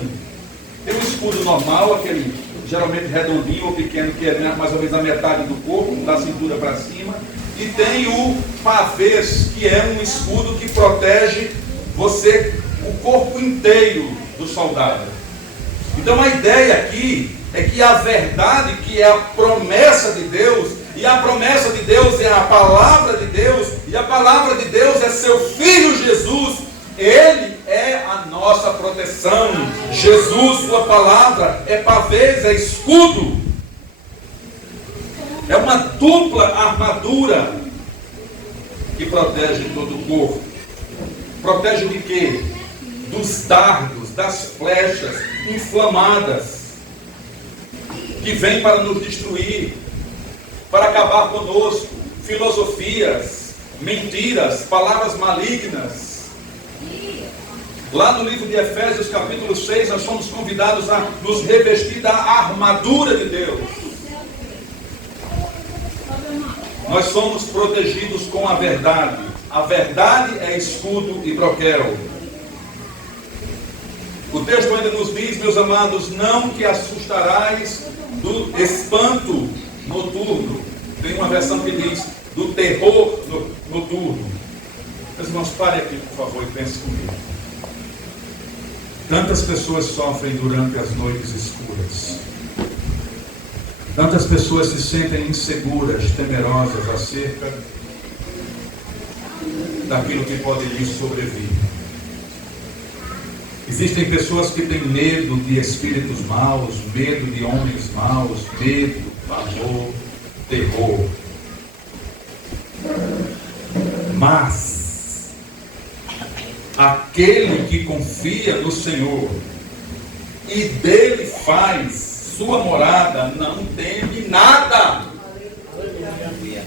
Tem um escudo normal, aquele geralmente redondinho ou pequeno, que é mais ou menos a metade do corpo, da cintura para cima. E tem o pavês, que é um escudo que protege você, o corpo inteiro do soldado. Então a ideia aqui é que a verdade, que é a promessa de Deus, e a promessa de Deus é a palavra de Deus, e a palavra de Deus é seu Filho Jesus. Ele é a nossa proteção. Jesus, sua palavra, é pavês, é escudo. É uma dupla armadura que protege todo o corpo. Protege de quê? Dos dardos, das flechas inflamadas que vêm para nos destruir, para acabar conosco. Filosofias, mentiras, palavras malignas. Lá no livro de Efésios, capítulo 6, nós somos convidados a nos revestir da armadura de Deus. Nós somos protegidos com a verdade. A verdade é escudo e broquel. O texto ainda nos diz, meus amados, não que assustarás do espanto noturno. Tem uma versão que diz do terror noturno. Meus irmãos, pare aqui, por favor, e pense comigo. Tantas pessoas sofrem durante as noites escuras. Tantas pessoas se sentem inseguras, temerosas acerca daquilo que pode lhes sobrevir. Existem pessoas que têm medo de espíritos maus, medo de homens maus, medo, pavor, terror. Mas aquele que confia no Senhor e dele faz sua morada, não teme nada.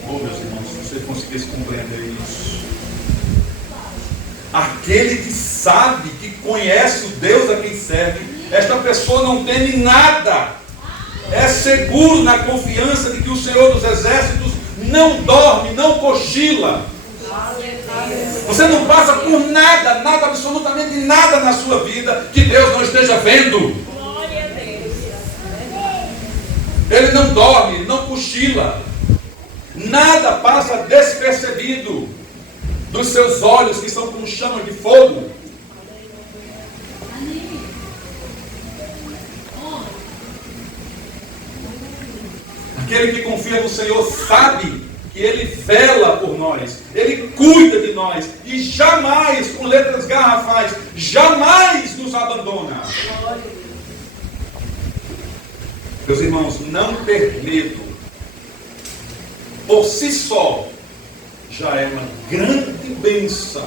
Oh, meus irmãos, se você conseguisse compreender isso. Aquele que sabe, que conhece o Deus a quem serve, esta pessoa não teme nada. É seguro na confiança de que o Senhor dos Exércitos não dorme, não cochila. Você não passa por nada, nada, absolutamente nada na sua vida que Deus não esteja vendo. Ele não dorme, não cochila. Nada passa despercebido dos seus olhos, que são como chama de fogo. Aquele que confia no Senhor sabe que Ele vela por nós, Ele cuida de nós e jamais, com letras garrafais, jamais nos abandona. Meus irmãos, não ter medo por si só, já é uma grande bênção.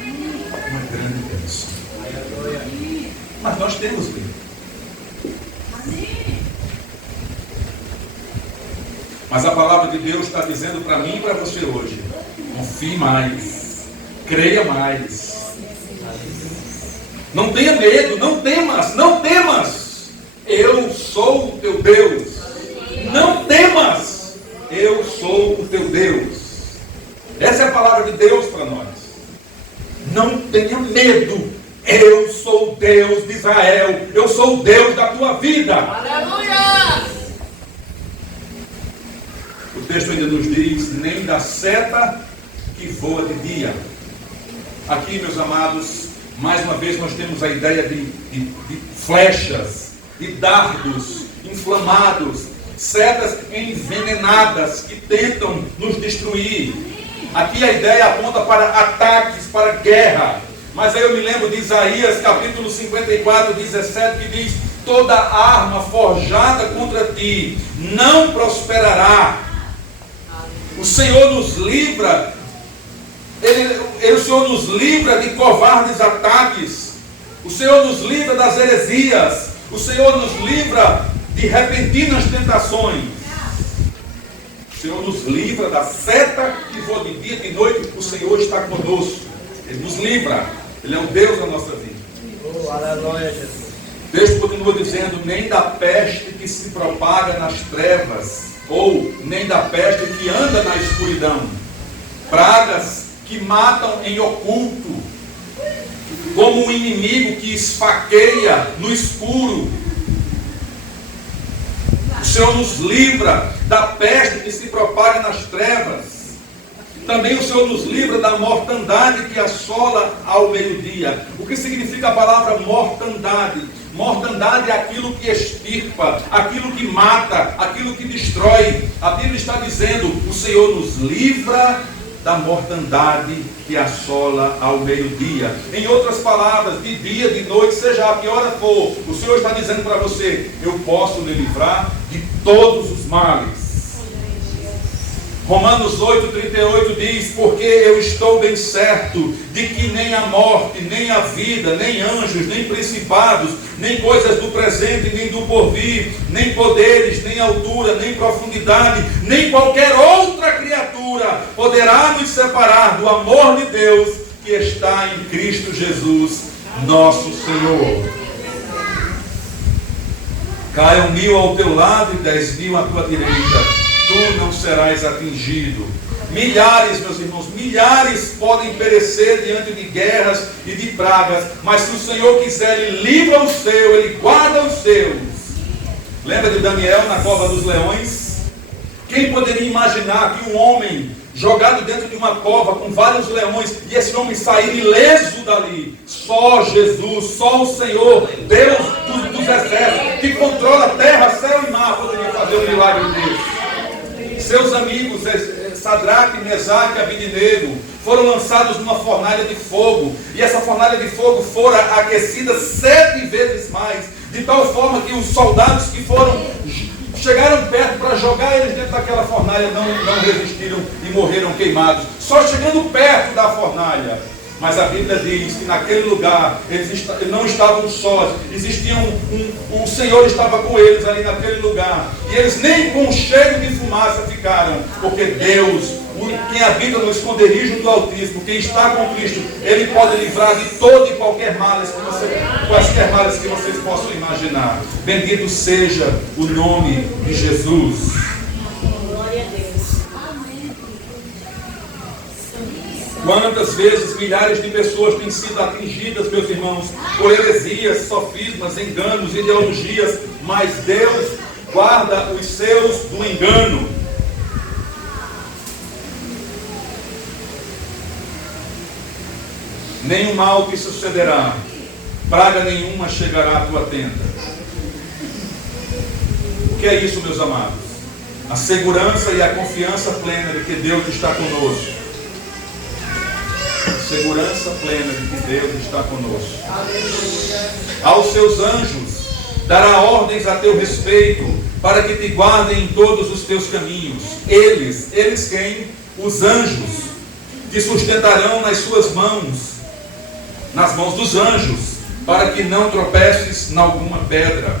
Uma grande bênção. Mas nós temos medo. Mas a palavra de Deus está dizendo para mim e para você hoje: confie mais, creia mais. Não tenha medo, não temas, não temas. Eu sou o teu Deus. Não temas, eu sou o teu Deus. Essa é a palavra de Deus para nós. Não tenha medo. Eu sou o Deus de Israel. Eu sou o Deus da tua vida. Aleluia! O texto ainda nos diz: nem da seta que voa de dia. Aqui, meus amados, mais uma vez nós temos a ideia de flechas, de dardos inflamados, setas envenenadas que tentam nos destruir. Aqui a ideia aponta para ataques, para guerra. Mas aí eu me lembro de Isaías capítulo 54, 17, que diz: toda arma forjada contra ti não prosperará. O Senhor nos livra, o Senhor nos livra de covardes ataques. O Senhor nos livra das heresias. O Senhor nos livra de repentinas tentações. O Senhor nos livra da seta que voa de dia e de noite. O Senhor está conosco. Ele nos livra. Ele é o Deus da nossa vida. Oh, aleluia, Jesus. O texto continua dizendo: nem da peste que se propaga nas trevas, ou nem da peste que anda na escuridão. Pragas que matam em oculto, como um inimigo que esfaqueia no escuro. O Senhor nos livra da peste que se propaga nas trevas. Também o Senhor nos livra da mortandade que assola ao meio-dia. O que significa a palavra mortandade? Mortandade é aquilo que extirpa, aquilo que mata, aquilo que destrói. A Bíblia está dizendo: o Senhor nos livra da mortandade que assola ao meio-dia. Em outras palavras, de dia, de noite, seja a que hora for, o Senhor está dizendo para você: eu posso lhe livrar de todos os males. Romanos 8,38 diz: porque eu estou bem certo de que nem a morte, nem a vida, nem anjos, nem principados, nem coisas do presente, nem do porvir, nem poderes, nem altura, nem profundidade, nem qualquer outra criatura poderá nos separar do amor de Deus que está em Cristo Jesus, nosso Senhor. Caiam 1000 ao teu lado e 10.000 à tua direita, tu não serás atingido. Milhares, meus irmãos, milhares podem perecer diante de guerras e de pragas, mas se o Senhor quiser, Ele livra o seu, Ele guarda os seus. Lembra de Daniel na cova dos leões? Quem poderia imaginar que um homem jogado dentro de uma cova com vários leões, e esse homem sair ileso dali? Só Jesus, só o Senhor, Deus dos exércitos, que controla terra, céu e mar, poderia fazer um milagre desse. Seus amigos Sadraque, Mesaque e Abednego foram lançados numa fornalha de fogo, e essa fornalha de fogo fora aquecida 7 vezes mais, de tal forma que os soldados que chegaram perto para jogar eles dentro daquela fornalha não resistiram e morreram queimados, só chegando perto da fornalha. Mas a Bíblia diz que naquele lugar eles não estavam sós, o Senhor estava com eles ali naquele lugar, e eles nem com cheiro de fumaça ficaram, porque Deus, quem habita no esconderijo do Altíssimo, quem está com Cristo, Ele pode livrar de todo e qualquer males quaisquer males que vocês possam imaginar. Bendito seja o nome de Jesus. Quantas vezes milhares de pessoas têm sido atingidas, meus irmãos, por heresias, sofismas, enganos, ideologias, mas Deus guarda os seus do engano. Nenhum mal te sucederá, praga nenhuma chegará à tua tenda. O que é isso, meus amados? A segurança e a confiança plena de que Deus está conosco. Segurança plena de que Deus está conosco. Aleluia. Aos seus anjos dará ordens a teu respeito, para que te guardem em todos os teus caminhos. Eles quem? Os anjos, te sustentarão nas suas mãos, nas mãos dos anjos, para que não tropeces em alguma pedra.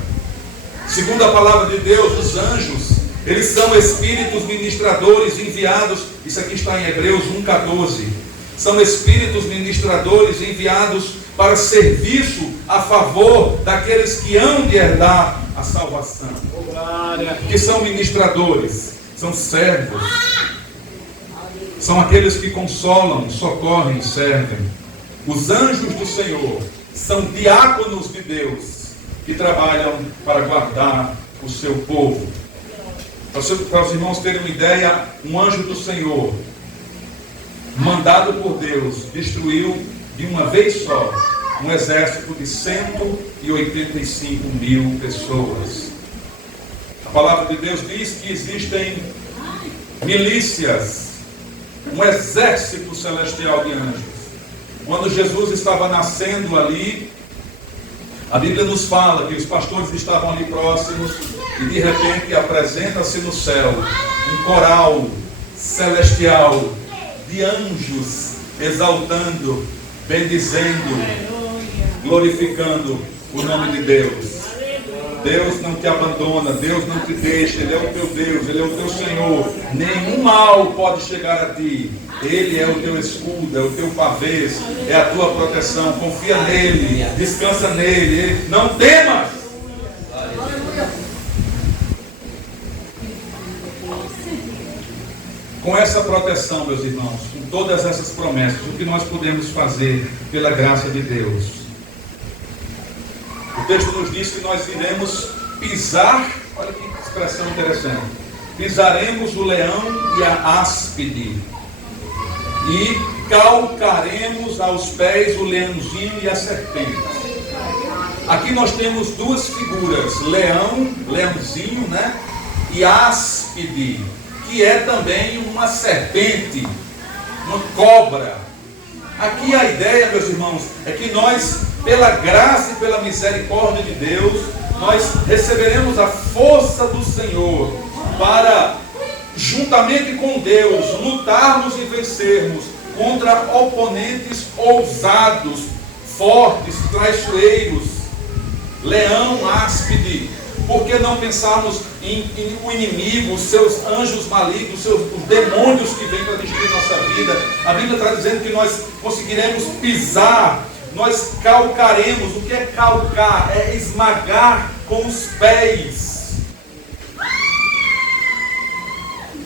Segundo a palavra de Deus, os anjos, eles são espíritos ministradores enviados, isso aqui está em Hebreus 1,14. São espíritos ministradores enviados para serviço a favor daqueles que hão de herdar a salvação. Que são ministradores, são servos, são aqueles que consolam, socorrem, servem. Os anjos do Senhor são diáconos de Deus, que trabalham para guardar o seu povo. Para os irmãos terem uma ideia, um anjo do Senhor, mandado por Deus, destruiu de uma vez só um exército de 185 mil pessoas. A palavra de Deus diz que existem milícias, um exército celestial de anjos. Quando Jesus estava nascendo ali, a Bíblia nos fala que os pastores estavam ali próximos e de repente apresenta-se no céu um coral celestial de anjos exaltando, bendizendo, glorificando o nome de Deus. Deus não te abandona, Deus não te deixa, Ele é o teu Deus, Ele é o teu Senhor. Nenhum mal pode chegar a ti. Ele é o teu escudo, é o teu pavês, é a tua proteção. Confia nele, descansa nele, não temas. Com essa proteção, meus irmãos, com todas essas promessas, o que nós podemos fazer pela graça de Deus? O texto nos diz que nós iremos pisar, olha que expressão interessante, pisaremos o leão e a áspide, e calcaremos aos pés o leãozinho e a serpente. Aqui nós temos duas figuras, leãozinho, né? E áspide, que é também uma serpente, uma cobra. Aqui a ideia, meus irmãos, é que nós, pela graça e pela misericórdia de Deus, nós receberemos a força do Senhor para, juntamente com Deus, lutarmos e vencermos contra oponentes ousados, fortes, traiçoeiros, leão, áspide. Por que não pensarmos em o inimigo, os seus anjos malignos, os demônios que vêm para destruir nossa vida? A Bíblia está dizendo que nós conseguiremos pisar, nós calcaremos. O que é calcar? É esmagar com os pés.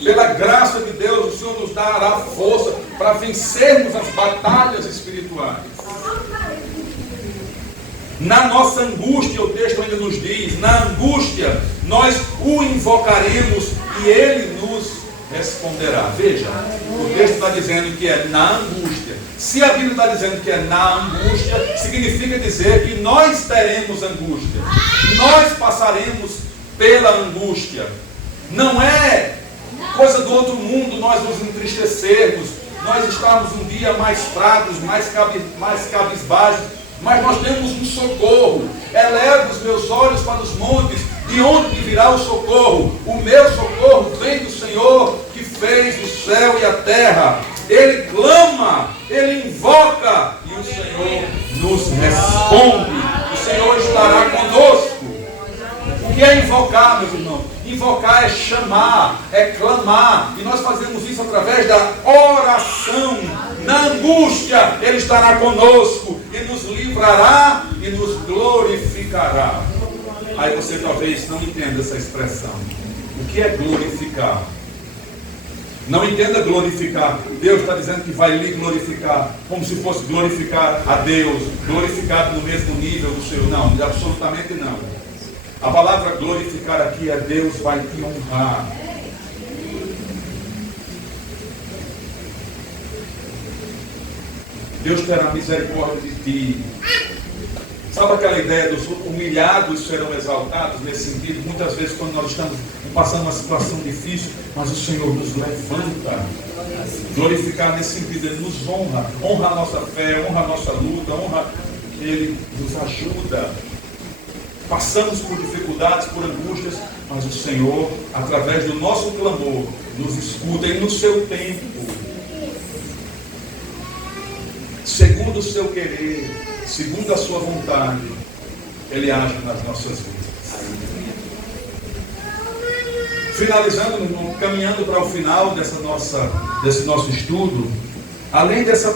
Pela graça de Deus, o Senhor nos dará força para vencermos as batalhas espirituais. Na nossa angústia, o texto ainda nos diz, na angústia, nós o invocaremos e ele nos responderá. Veja, o texto está dizendo que é na angústia. Se a Bíblia está dizendo que é na angústia, significa dizer que nós teremos angústia. Nós passaremos pela angústia. Não é coisa do outro mundo nós nos entristecermos, nós estarmos um dia mais fracos, mais cabisbaixos. Mas nós temos um socorro. Eleva os meus olhos para os montes, de onde virá o socorro? O meu socorro vem do Senhor, que fez o céu e a terra. Ele clama, ele invoca, e o Senhor nos responde. O Senhor estará conosco. O que é invocar, meus irmãos? Invocar é chamar, é clamar, e nós fazemos isso através da oração. Na angústia, Ele estará conosco, e nos livrará, e nos glorificará. Aí você talvez não entenda essa expressão. O que é glorificar? Não entenda glorificar. Deus está dizendo que vai lhe glorificar, como se fosse glorificar a Deus, glorificado no mesmo nível do Senhor. Não, absolutamente não. A palavra glorificar aqui é Deus vai te honrar. Deus terá misericórdia de ti. Sabe aquela ideia dos humilhados serão exaltados? Nesse sentido, muitas vezes quando nós estamos passando uma situação difícil, mas o Senhor nos levanta. Glorificar nesse sentido, Ele nos honra. Honra a nossa fé, honra a nossa luta, honra, Ele nos ajuda. passamos por dificuldades, por angústias, mas o Senhor, através do nosso clamor, nos escuta e no seu tempo, segundo o seu querer, segundo a sua vontade, Ele age nas nossas vidas. Finalizando, irmão, caminhando para o final desse nosso estudo, além dessa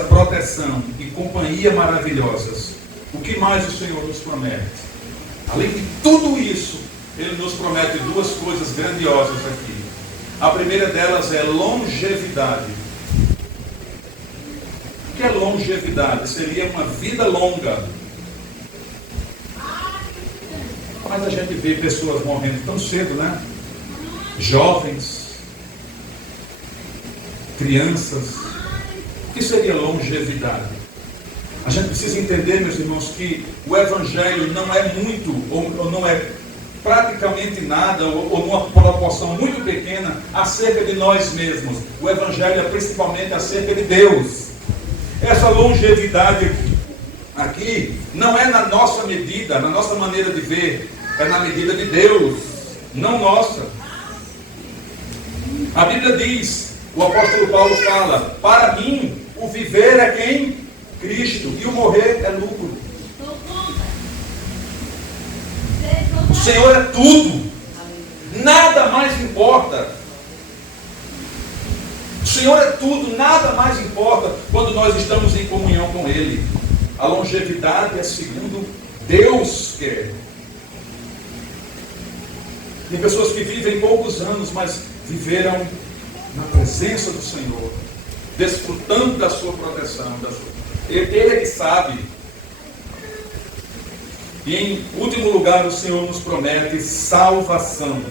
proteção e companhia maravilhosas, o que mais o Senhor nos promete? Além de tudo isso, Ele nos promete duas coisas grandiosas aqui. A primeira delas é longevidade. O que é longevidade? Seria uma vida longa. Mas a gente vê pessoas morrendo tão cedo, né? Jovens, crianças. O que seria longevidade? A gente precisa entender, meus irmãos, que o Evangelho não é muito, ou não é praticamente nada, ou numa proporção muito pequena, acerca de nós mesmos. O Evangelho é principalmente acerca de Deus. Essa longevidade aqui não é na nossa medida, na nossa maneira de ver, é na medida de Deus, não nossa. A Bíblia diz, o apóstolo Paulo fala, para mim o viver é quem? Cristo, e o morrer é lucro. O Senhor é tudo, nada mais importa. O Senhor é tudo, nada mais importa quando nós estamos em comunhão com Ele. A longevidade é segundo Deus quer. Tem pessoas que vivem poucos anos, mas viveram na presença do Senhor, desfrutando da sua proteção, Ele é que sabe. E em último lugar, o Senhor nos promete salvação.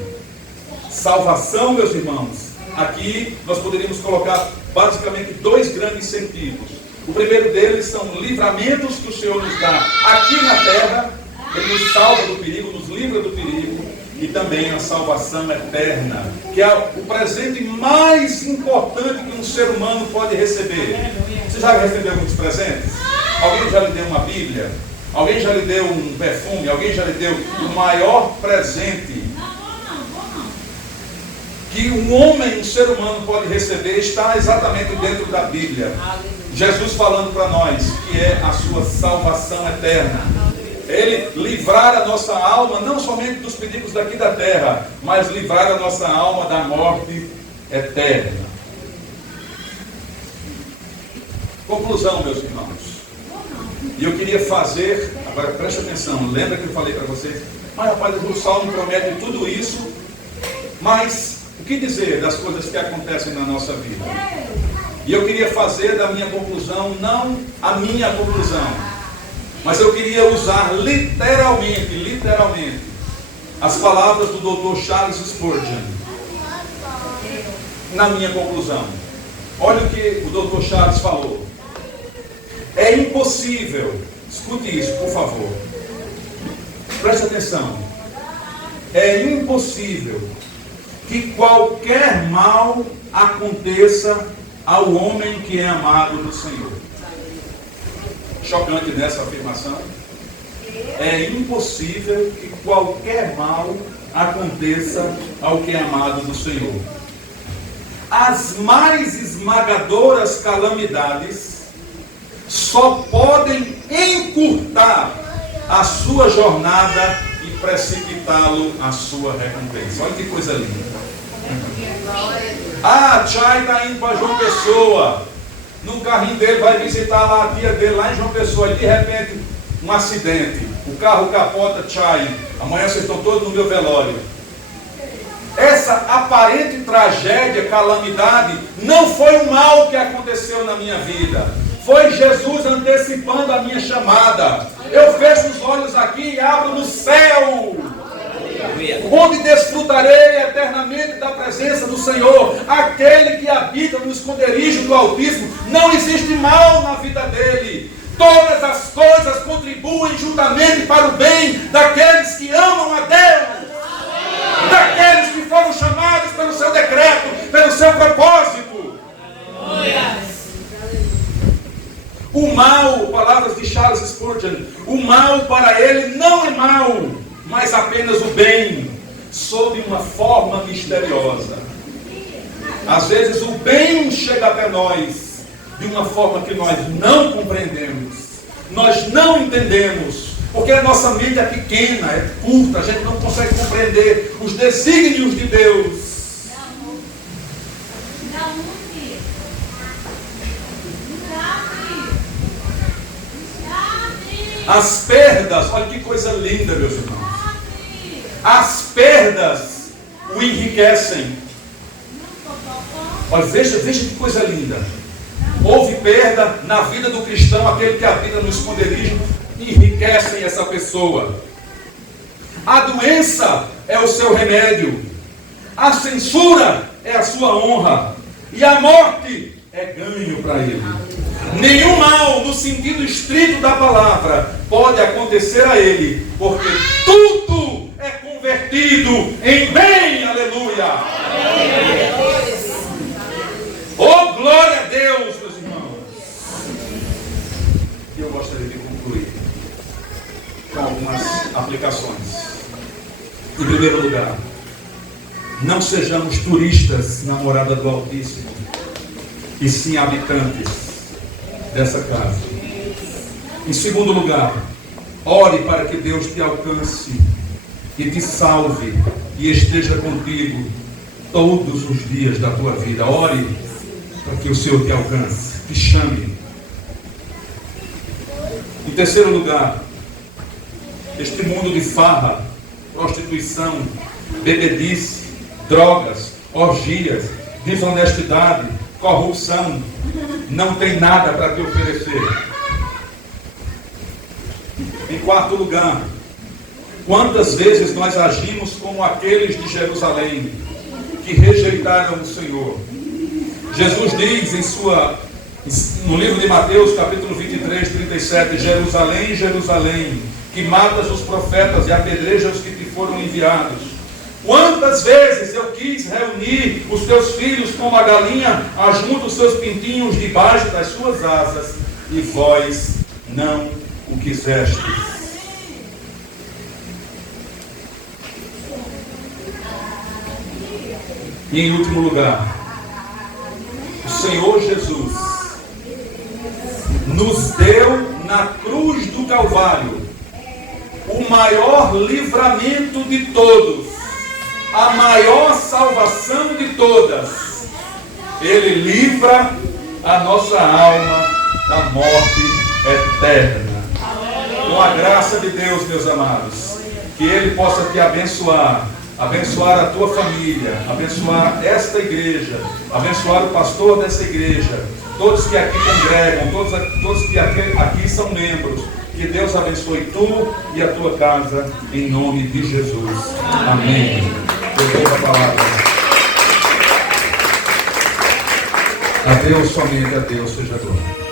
Salvação, meus irmãos, aqui nós poderíamos colocar basicamente dois grandes sentidos. O primeiro deles são livramentos que o Senhor nos dá aqui na terra. Ele nos salva do perigo, nos livra do perigo. E também a salvação eterna, que é o presente mais importante que um ser humano pode receber. Você já recebeu muitos presentes? Alguém já lhe deu uma Bíblia? Alguém já lhe deu um perfume? Alguém já lhe deu o maior presente que um homem, um ser humano pode receber? Está exatamente dentro da Bíblia. Jesus falando para nós que é a sua salvação eterna. Ele livrar a nossa alma, não somente dos perigos daqui da terra, mas livrar a nossa alma da morte eterna. Conclusão, meus irmãos. E eu queria fazer, agora preste atenção, lembra que eu falei para vocês? Mas rapaz, o Salmo promete tudo isso, mas o que dizer das coisas que acontecem na nossa vida? E eu queria fazer da minha conclusão, não a minha conclusão, mas eu queria usar literalmente, as palavras do Dr. Charles Spurgeon na minha conclusão. Olha o que o Dr. Charles falou. É impossível, escute isso, por favor. Preste atenção. É impossível que qualquer mal aconteça ao homem que é amado do Senhor. Chocante nessa afirmação. É impossível que qualquer mal aconteça ao que é amado do Senhor. As mais esmagadoras calamidades só podem encurtar a sua jornada e precipitá-lo à sua recompensa. Olha que coisa linda. Chay está indo para João Pessoa. No carrinho dele, vai visitar lá a tia dele, lá em João Pessoa, e de repente, um acidente, o carro capota, Chay, amanhã vocês estão todos no meu velório. Essa aparente tragédia, calamidade, não foi o mal que aconteceu na minha vida, foi Jesus antecipando a minha chamada. Eu fecho os olhos aqui e abro no céu, onde desfrutarei eternamente da presença do Senhor. Aquele que habita no esconderijo do Altíssimo, não existe mal na vida dele. Todas as coisas contribuem juntamente para o bem daqueles que amam a Deus, daqueles que foram chamados pelo seu decreto, pelo seu propósito. O mal, palavras de Charles Spurgeon, o mal para ele não é mal, mas apenas o bem, sob uma forma misteriosa. Às vezes o bem chega até nós de uma forma que nós não compreendemos, nós não entendemos, porque a nossa mente é pequena, é curta, a gente não consegue compreender os desígnios de Deus. As perdas, olha que coisa linda, meus irmãos. As perdas o enriquecem. Olha, veja que coisa linda. Houve perda na vida do cristão, aquele que habita no esconderijo, enriquecem essa pessoa. A doença é o seu remédio. A censura é a sua honra. E a morte é ganho para ele. Nenhum mal, no sentido estrito da palavra, pode acontecer a ele, porque tudo é convertido em bem, aleluia. Oh, glória a Deus, meus irmãos. E eu gostaria de concluir com algumas aplicações. Em primeiro lugar, não sejamos turistas na morada do Altíssimo, e sim habitantes dessa casa. Em segundo lugar, ore para que Deus te alcance e te salve e esteja contigo todos os dias da tua vida. Ore para que o Senhor te alcance, te chame. Em terceiro lugar, este mundo de farra, prostituição, bebedice, drogas, orgias, desonestidade, corrupção, não tem nada para te oferecer. Em quarto lugar, quantas vezes nós agimos como aqueles de Jerusalém que rejeitaram o Senhor? Jesus diz no livro de Mateus, capítulo 23, 37, Jerusalém, Jerusalém, que matas os profetas e apedrejas os que te foram enviados. Quantas vezes eu quis reunir os teus filhos como a galinha ajunta os seus pintinhos debaixo das suas asas, e vós não o quisestes. E em último lugar, o Senhor Jesus nos deu na cruz do Calvário o maior livramento de todos, a maior salvação de todas. Ele livra a nossa alma da morte eterna. Com a graça de Deus, meus amados, que Ele possa te abençoar, abençoar a tua família, abençoar esta igreja, abençoar o pastor dessa igreja, todos que aqui congregam, todos que aqui são membros. Que Deus abençoe tu e a tua casa, em nome de Jesus. Amém. Eu dou a palavra. A Deus, somente a Deus seja glória.